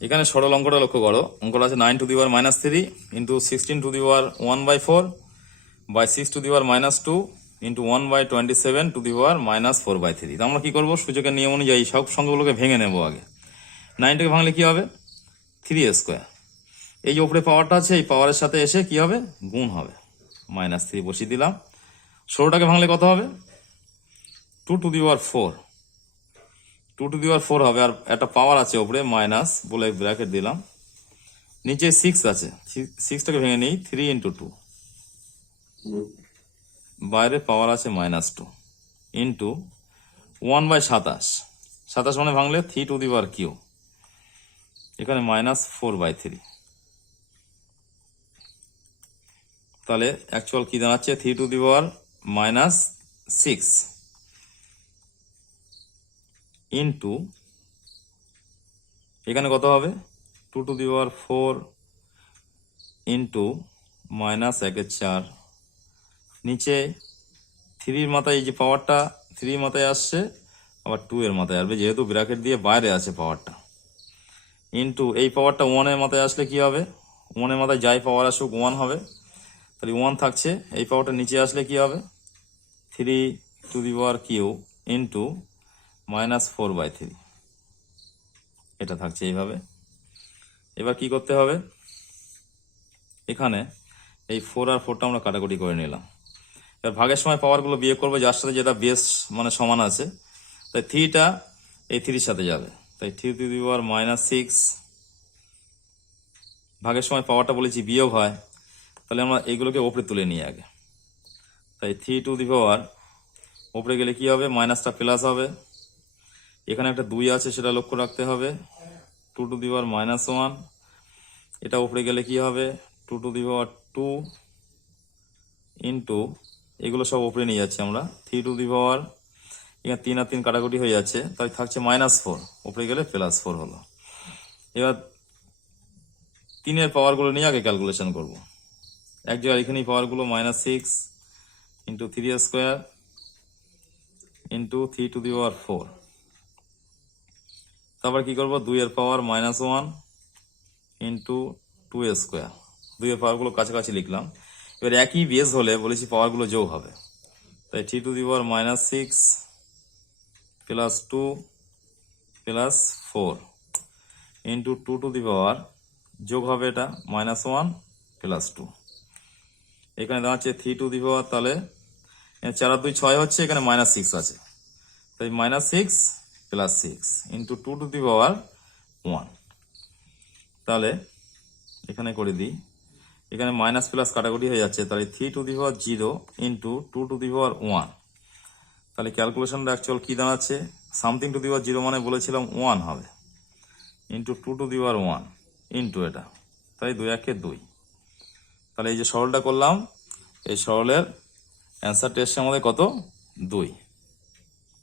এখানে সরল অঙ্কটা লক্ষ্য করো। অঙ্কটা আছে 9⁻³ ইন্টু 16⁻1/4 বাই 6⁻2 ইন্টু 1/27⁻4/3। আমরা কি করবো, সূচকের নিয়ম অনুযায়ী সব সংখ্যাগুলোকে ভেঙে নেবো। আগে 9টাকে ভাঙলে কি হবে, 3² এই যে উপরে পাওয়ারটা আছে এই পাওয়ারের সাথে এসে কি হবে, গুণ হবে, -3 বসিয়ে দিলাম। 16টাকে ভাঙলে কত হবে, 2⁴ 2⁴ হবে। আর একটা পাওয়ার আছে উপরে মাইনাস বলে ব্র্যাকেট দিলাম, নিচে 6 আছে, 6টাকে ভেঙে নিই, 3 × 2, বাইরে পাওয়ার আছে -2 ইন্টু 1/27 মানে ভাঙলে 3⁻³ এখানে -4/3। তাহলে অ্যাকচুয়াল কি দাঁড়াচ্ছে, 3⁻6 ইন্টু এখানে কত হবে, 2⁴ ইন্টু -1/4, নিচে 3-র মাথায় এই যে পাওয়ারটা 3 মাথায় আসছে, আবার 2 এর মাথায় আসবে যেহেতু ব্র্যাকেট দিয়ে বাইরে আছে পাওয়ারটা, ইন্টু এই পাওয়ারটা 1-এর মাথায় আসলে কি হবে, 1-এর মাথায় যাই পাওয়ার আসুক 1 হবে, তাহলে 1 থাকছে। এই পাওয়ারটা নিচে আসলে কি হবে, 3⁻³ ইন্টু -4/3, এটা থাকছে এইভাবে। এবার কি করতে হবে, এখানে এই 4 আর 4টা আমরা কাটাকুটি করে নিলাম। এবার ভাগের সময় পাওয়ারগুলো বিয়োগ করবো, যার সাথে যেটা বেস মানে সমান আছে, তাই 3টা এই 3-র সাথে যাবে, তাই 3⁻6 ভাগের সময় পাওয়ারটা বলেছি বিয়োগ হয়, তাহলে আমরা এইগুলোকে ওপরে তুলে নিই আগে। তাই 3⁻, ওপরে গেলে কি হবে, মাইনাসটা প্লাস হবে, এখানে একটা 2 আছে সেটা লক্ষ্য রাখতে হবে, 2⁻1, এটা উপরে গেলে কি হবে, 2⁻2 ইন্টু এগুলো সব উপরে নিয়ে যাচ্ছি আমরা, 3⁻, এখানে 3 আর 3 কাটাকুটি হয়ে যাচ্ছে, তাই থাকছে -4, উপরে গেলে +4 হলো। এবার 3-এর পাওয়ারগুলো নিয়ে আগে ক্যালকুলেশন করব। এক জায়গায় এখানেই পাওয়ারগুলো, -6 ইন্টু 3² ইন্টু 3⁻4, তারপর কি করবো, 2-এর পাওয়ার -1 ইন্টু 2² 2-এর পাওয়ারগুলো কাছাকাছি লিখলাম। এবার একই বেস হলে বলেছি পাওয়ারগুলো যোগ হবে, তাই 3⁻6 + 2 + 4 ইন্টু 2⁻, যোগ হবে এটা -1 + 2, এখানে দাঁড়াচ্ছে 3⁻, তাহলে 4 আর 2 6 হচ্ছে, এখানে -6 আছে, তাই -6 + 6 ইন্টু 2⁻1। তাহলে এখানে করে দিই, এখানে মাইনাস প্লাস কাটাকুটি হয়ে যাচ্ছে, তাহলে 3⁻0 ইন্টু 2⁻1, তাহলে ক্যালকুলেশনটা অ্যাকচুয়াল কি দাঁড়াচ্ছে, সামথিং টু দি পাওয়ার 0 মানে বলেছিলাম 1 হবে, ইন্টু 2⁻1 ইন্টু এটা, তাই 2×1=2। তাহলে এই যে সরলটা করলাম, এই সরলের অ্যান্সারটা এসছে আমাদের কত, 2।